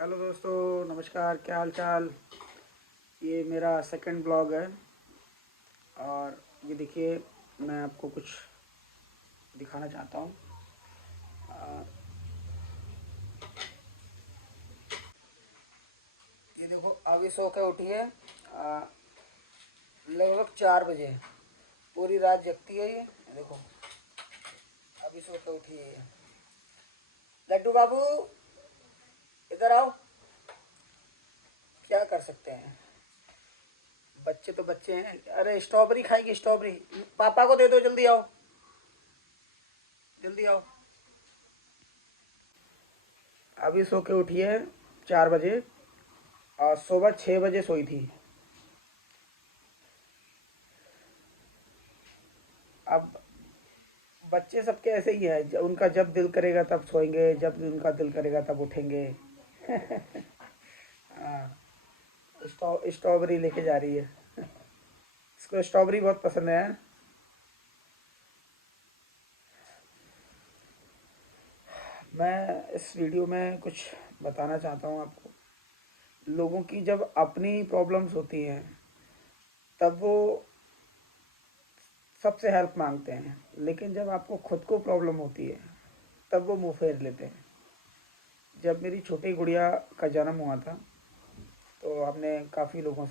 Hello दोस्तों, नमस्कार। क्या हाल चाल। ये मेरा सेकंड ब्लॉग है और ये देखिए, मैं आपको कुछ दिखाना चाहता हूँ। अ, ये देखो, अभी सो के उठी है। लगभग 4 बजे। पूरी रात जगती है ये देखो। अभी सो के उठी है ये। लड्डू बाबू, इधर आओ। क्या कर सकते हैं, बच्चे तो बच्चे हैं। अरे स्ट्रॉबेरी खाएगी, स्ट्रॉबेरी। पापा को दे दो, जल्दी आओ, जल्दी आओ। अभी सो के उठी है 4 बजे और सुबह 6 बजे सोई थी। अब बच्चे सबके ऐसे ही है, उनका जब दिल करेगा तब सोएंगे, जब उनका दिल करेगा तब उठेंगे। हाँ, स्ट्रॉबेरी लेके जा रही है। इसको स्ट्रॉबेरी बहुत पसंद है। मैं इस वीडियो में कुछ बताना चाहता हूँ आपको। लोगों की जब अपनी प्रॉब्लम्स होती हैं तब वो सबसे हेल्प मांगते हैं, लेकिन जब आपको खुद को प्रॉब्लम होती है तब वो मुंह फेर लेते हैं। जब मेरी छोटी गुड़िया का जन्म हुआ था तो हमने काफ़ी लोगों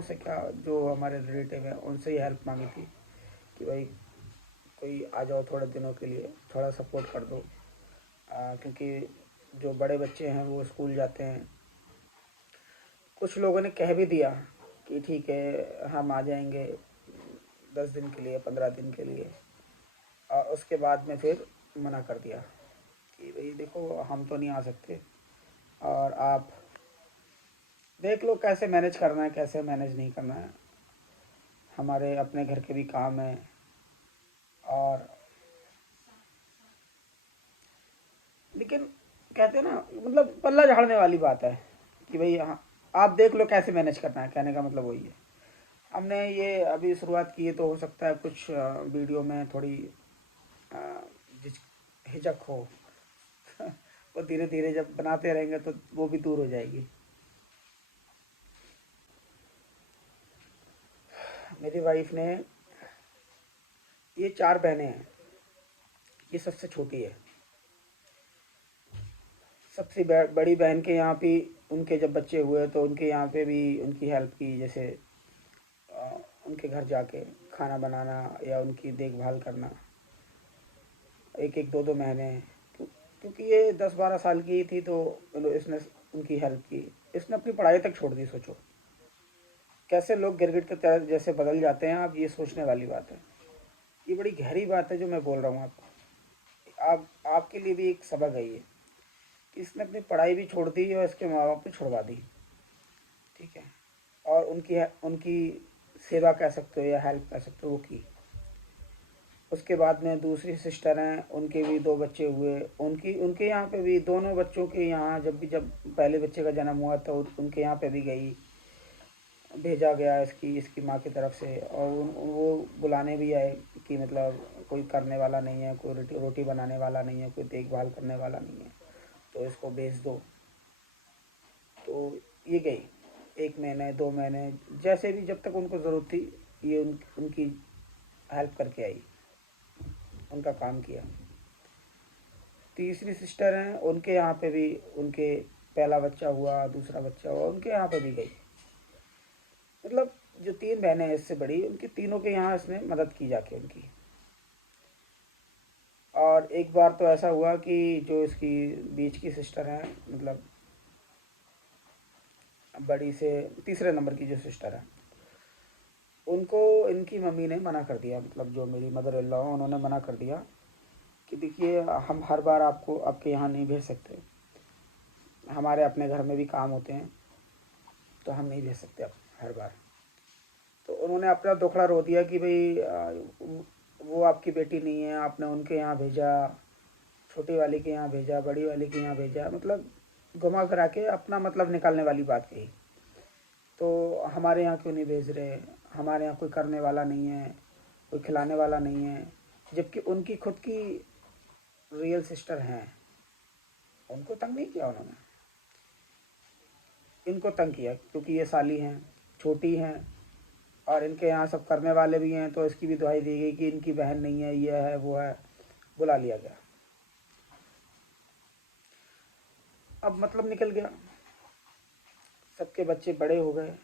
से क्या, जो हमारे रिलेटिव हैं उनसे ही हेल्प मांगी थी कि भाई कोई आ जाओ थोड़े दिनों के लिए, थोड़ा सपोर्ट कर दो। क्योंकि जो बड़े बच्चे हैं वो स्कूल जाते हैं। कुछ लोगों ने कह भी दिया कि ठीक है हम आ जाएंगे 10 दिन के लिए, 15 दिन के लिए। और उसके बाद में फिर मना कर दिया कि भाई देखो, हम तो नहीं आ सकते और आप देख लो कैसे मैनेज करना है, कैसे मैनेज नहीं करना है। हमारे अपने घर के भी काम हैं। और लेकिन कहते हैं ना, मतलब पल्ला झाड़ने वाली बात है कि भाई हाँ, आप देख लो कैसे मैनेज करना है। कहने का मतलब वही है। हमने ये अभी शुरुआत की है तो हो सकता है कुछ वीडियो में थोड़ी अ, हिचक हो। वो धीरे धीरे जब बनाते रहेंगे तो वो भी दूर हो जाएगी। मेरी वाइफ ने, ये 4 बहनें हैं, ये सबसे छोटी है। सबसे बड़ी बहन के यहाँ भी उनके जब बच्चे हुए तो उनके यहाँ पे भी उनकी हेल्प की। जैसे उनके घर जाके खाना बनाना या उनकी देखभाल करना, एक एक दो दो महीने। क्योंकि ये 10-12 साल की थी तो इसने उनकी हेल्प की। इसने अपनी पढ़ाई तक छोड़ दी। सोचो कैसे लोग गिरगिट के तरह जैसे बदल जाते हैं। आप ये सोचने वाली बात है। ये बड़ी गहरी बात है जो मैं बोल रहा हूँ आपको। आप आपके लिए भी एक सबक है ये, कि इसने अपनी पढ़ाई भी छोड़ दी और इसके माँ बाप भी छुड़वा दी। ठीक है। और उनकी उनकी सेवा कह सकते हो या हेल्प कह सकते हो, वो की। उसके बाद में दूसरी सिस्टर हैं, उनके भी 2 बच्चे हुए। उनकी उनके यहाँ पे भी दोनों बच्चों के यहाँ जब पहले बच्चे का जन्म हुआ तो उनके यहाँ पे भी गई। भेजा गया इसकी इसकी माँ की तरफ से। और वो बुलाने भी आए कि मतलब कोई करने वाला नहीं है, कोई रोटी रोटी बनाने वाला नहीं है, कोई देखभाल करने वाला नहीं है, तो इसको भेज दो। तो ये गई 1 महीने 2 महीने, जैसे भी जब तक उनको ज़रूरत थी ये उनकी हेल्प करके आई, उनका काम किया। तीसरी सिस्टर हैं, उनके यहाँ पे भी उनके पहला बच्चा हुआ, दूसरा बच्चा हुआ, उनके यहाँ पे भी गई। मतलब जो 3 बहनें हैं इससे बड़ी, उनकी तीनों के यहाँ इसने मदद की जाके उनकी। और एक बार तो ऐसा हुआ कि जो इसकी बीच की सिस्टर है, मतलब बड़ी से तीसरे नंबर की जो सिस्टर है, उनको इनकी मम्मी ने मना कर दिया। मतलब जो मेरी मदर इन लॉ, उन्होंने मना कर दिया कि देखिए हम हर बार आपको आपके यहाँ नहीं भेज सकते, हमारे अपने घर में भी काम होते हैं, तो हम नहीं भेज सकते अब हर बार। तो उन्होंने अपना दुखड़ा रो दिया कि भाई वो आपकी बेटी नहीं है, आपने उनके यहाँ भेजा, छोटी वाली के यहाँ भेजा, बड़ी वाली के यहाँ भेजा। मतलब घुमा फिरा के अपना मतलब निकालने वाली बात कही। तो हमारे यहाँ क्यों नहीं भेज रहे, हमारे यहाँ कोई करने वाला नहीं है, कोई खिलाने वाला नहीं है। जबकि उनकी खुद की रियल सिस्टर हैं, उनको तंग नहीं किया उन्होंने। इनको तंग किया, क्योंकि ये साली हैं, छोटी हैं, और इनके यहाँ सब करने वाले भी हैं, तो इसकी भी दुहाई दी गई कि इनकी बहन नहीं है, ये है वो है, बुला लिया गया। अब मतलब निकल गया, सबके बच्चे बड़े हो गए।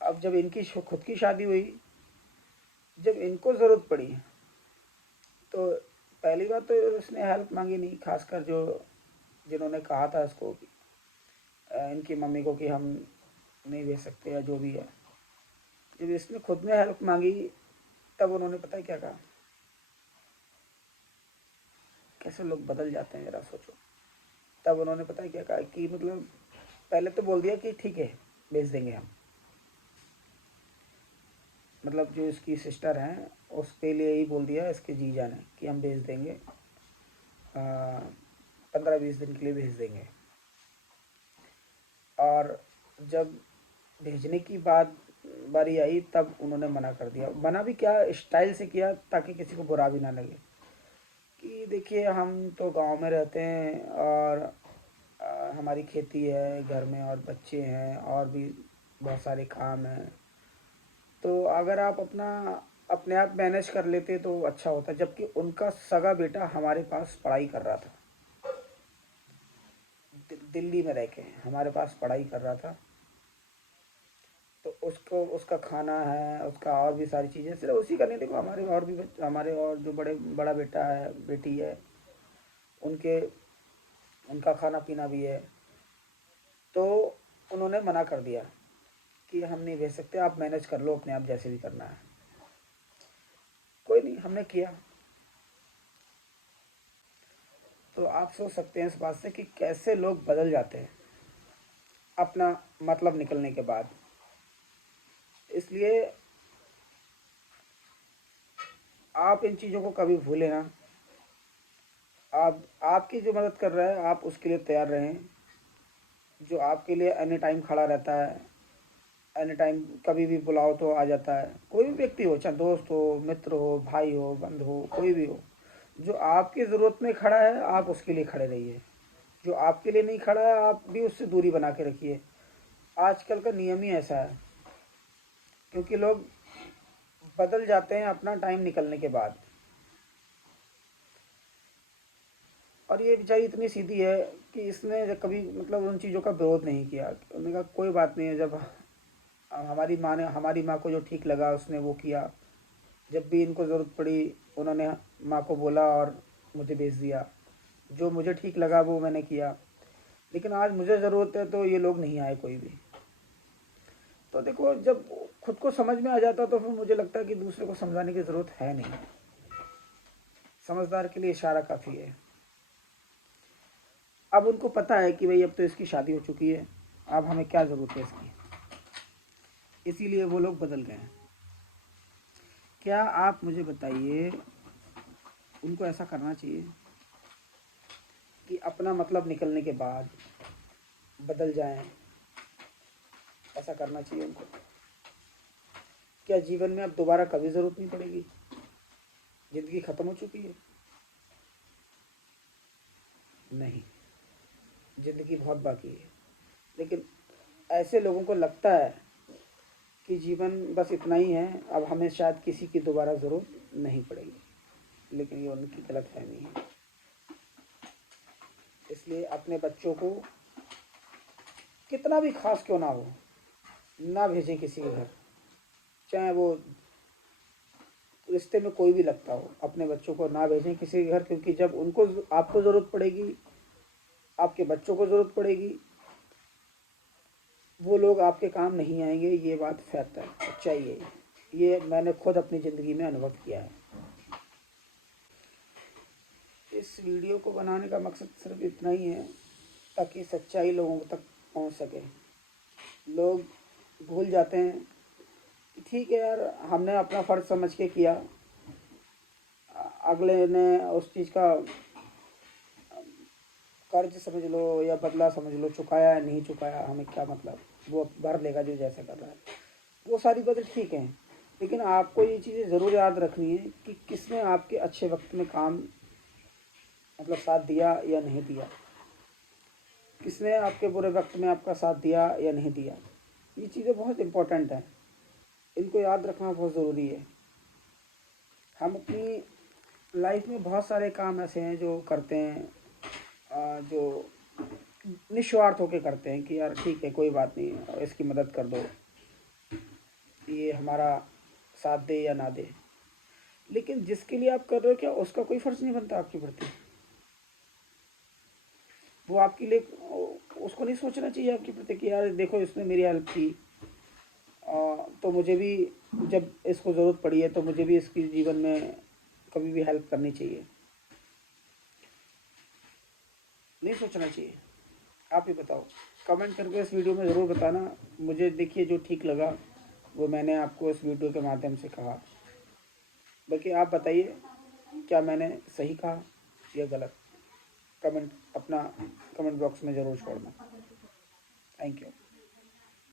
अब जब इनकी खुद की शादी हुई, जब इनको ज़रूरत पड़ी, तो पहली बात तो उसने हेल्प मांगी नहीं, खासकर जो जिन्होंने कहा था इसको कि इनकी मम्मी को कि हम नहीं भेज सकते या जो भी है। जब इसने खुद ने हेल्प मांगी, तब उन्होंने पता है क्या कहा? कैसे लोग बदल जाते हैं जरा सोचो। तब उन्होंने पता है क्या कहा कि मतलब पहले तो बोल दिया कि ठीक है, भेज देंगे हम, मतलब जो इसकी सिस्टर हैं उसके लिए ही बोल दिया इसके जीजा ने कि हम भेज देंगे, 15-20 दिन के लिए भेज देंगे। और जब भेजने की बारी आई, तब उन्होंने मना कर दिया। मना भी क्या स्टाइल से किया, ताकि किसी को बुरा भी ना लगे कि देखिए हम तो गांव में रहते हैं, और हमारी खेती है घर में, और बच्चे हैं, और भी बहुत सारे काम हैं, तो अगर आप अपने आप मैनेज कर लेते तो अच्छा होता। जबकि उनका सगा बेटा हमारे पास पढ़ाई कर रहा था, दिल्ली में रह के हमारे पास पढ़ाई कर रहा था, तो उसको उसका खाना है, उसका और भी सारी चीज़ें, सिर्फ उसी का नहीं, देखो हमारे और जो बड़ा बेटा है, बेटी है, उनके उनका खाना पीना भी है। तो उन्होंने मना कर दिया कि हम नहीं भेज सकते, आप मैनेज कर लो अपने आप, जैसे भी करना है। कोई नहीं, हमने किया। तो आप सोच सकते हैं इस बात से कि कैसे लोग बदल जाते हैं अपना मतलब निकलने के बाद। इसलिए आप इन चीज़ों को कभी भूलें ना। आप आपकी जो मदद कर रहा है, आप उसके लिए तैयार रहें। जो आपके लिए एनी टाइम खड़ा रहता है, एनी टाइम कभी भी बुलाओ तो आ जाता है, कोई भी व्यक्ति हो, चाहे दोस्त हो, मित्र हो, भाई हो, बंधु हो, कोई भी हो, जो आपकी ज़रूरत में खड़ा है, आप उसके लिए खड़े रहिए। जो आपके लिए नहीं खड़ा है, आप भी उससे दूरी बना के रखिए। आजकल का नियम ही ऐसा है, क्योंकि लोग बदल जाते हैं अपना टाइम निकलने के बाद। और ये बेचारी इतनी सीधी है कि इसने कभी मतलब उन चीज़ों का विरोध नहीं किया। उन्होंने कहा कोई बात नहीं है, जब हमारी माँ को जो ठीक लगा उसने वो किया। जब भी इनको ज़रूरत पड़ी, उन्होंने माँ को बोला और मुझे भेज दिया। जो मुझे ठीक लगा वो मैंने किया। लेकिन आज मुझे ज़रूरत है तो ये लोग नहीं आए कोई भी। तो देखो, जब खुद को समझ में आ जाता तो फिर मुझे लगता है कि दूसरे को समझाने की ज़रूरत है नहीं। समझदार के लिए इशारा काफ़ी है। अब उनको पता है कि भाई अब तो इसकी शादी हो चुकी है, अब हमें क्या ज़रूरत है इसकी, इसीलिए वो लोग बदल गए हैं। क्या आप मुझे बताइए, उनको ऐसा करना चाहिए कि अपना मतलब निकलने के बाद बदल जाएं? ऐसा करना चाहिए उनको? क्या जीवन में अब दोबारा कभी ज़रूरत नहीं पड़ेगी? ज़िंदगी ख़त्म हो चुकी है? नहीं, ज़िंदगी बहुत बाकी है। लेकिन ऐसे लोगों को लगता है कि जीवन बस इतना ही है, अब हमें शायद किसी की दोबारा ज़रूरत नहीं पड़ेगी। लेकिन ये उनकी गलतफहमी है। इसलिए अपने बच्चों को, कितना भी खास क्यों ना हो, ना भेजें किसी के घर, चाहे वो रिश्ते में कोई भी लगता हो। अपने बच्चों को ना भेजें किसी के घर, क्योंकि जब उनको आपको ज़रूरत पड़ेगी, आपके बच्चों को ज़रूरत पड़ेगी, वो लोग आपके काम नहीं आएंगे। ये बात फैक्ट है, सच्चाई है। ये मैंने खुद अपनी ज़िंदगी में अनुभव किया है। इस वीडियो को बनाने का मकसद सिर्फ इतना ही है, ताकि सच्चाई लोगों तक पहुंच सके। लोग भूल जाते हैं कि ठीक है यार, हमने अपना फ़र्ज़ समझ के किया, अगले ने उस चीज़ का कर्ज समझ लो या बदला समझ लो, चुकाया या नहीं चुकाया, हमें क्या मतलब, वो भर लेगा जो जैसा कर रहा है। वो सारी बातें ठीक हैं, लेकिन आपको ये चीज़ें ज़रूर याद रखनी है कि किसने आपके अच्छे वक्त में काम मतलब साथ दिया या नहीं दिया। किसने आपके बुरे वक्त में आपका साथ दिया या नहीं दिया। ये चीज़ें बहुत इम्पोर्टेंट हैं, इनको याद रखना बहुत ज़रूरी है। हम अपनी लाइफ में बहुत सारे काम ऐसे हैं जो करते हैं, जो निस्वार्थ होकर करते हैं कि यार ठीक है कोई बात नहीं, और इसकी मदद कर दो, ये हमारा साथ दे या ना दे। लेकिन जिसके लिए आप कर रहे हो क्या उसका कोई फ़र्ज़ नहीं बनता आपके प्रति। वो आपके लिए, उसको नहीं सोचना चाहिए आपके प्रति कि यार देखो इसने मेरी हेल्प की, तो मुझे भी जब इसको ज़रूरत पड़ी है तो मुझे भी इसकी जीवन में कभी भी हेल्प करनी चाहिए। नहीं सोचना चाहिए। आप ही बताओ, कमेंट करके इस वीडियो में ज़रूर बताना। मुझे देखिए जो ठीक लगा वो मैंने आपको इस वीडियो के माध्यम से कहा। बल्कि आप बताइए क्या मैंने सही कहा या गलत। कमेंट अपना कमेंट बॉक्स में ज़रूर छोड़ना। Thank you.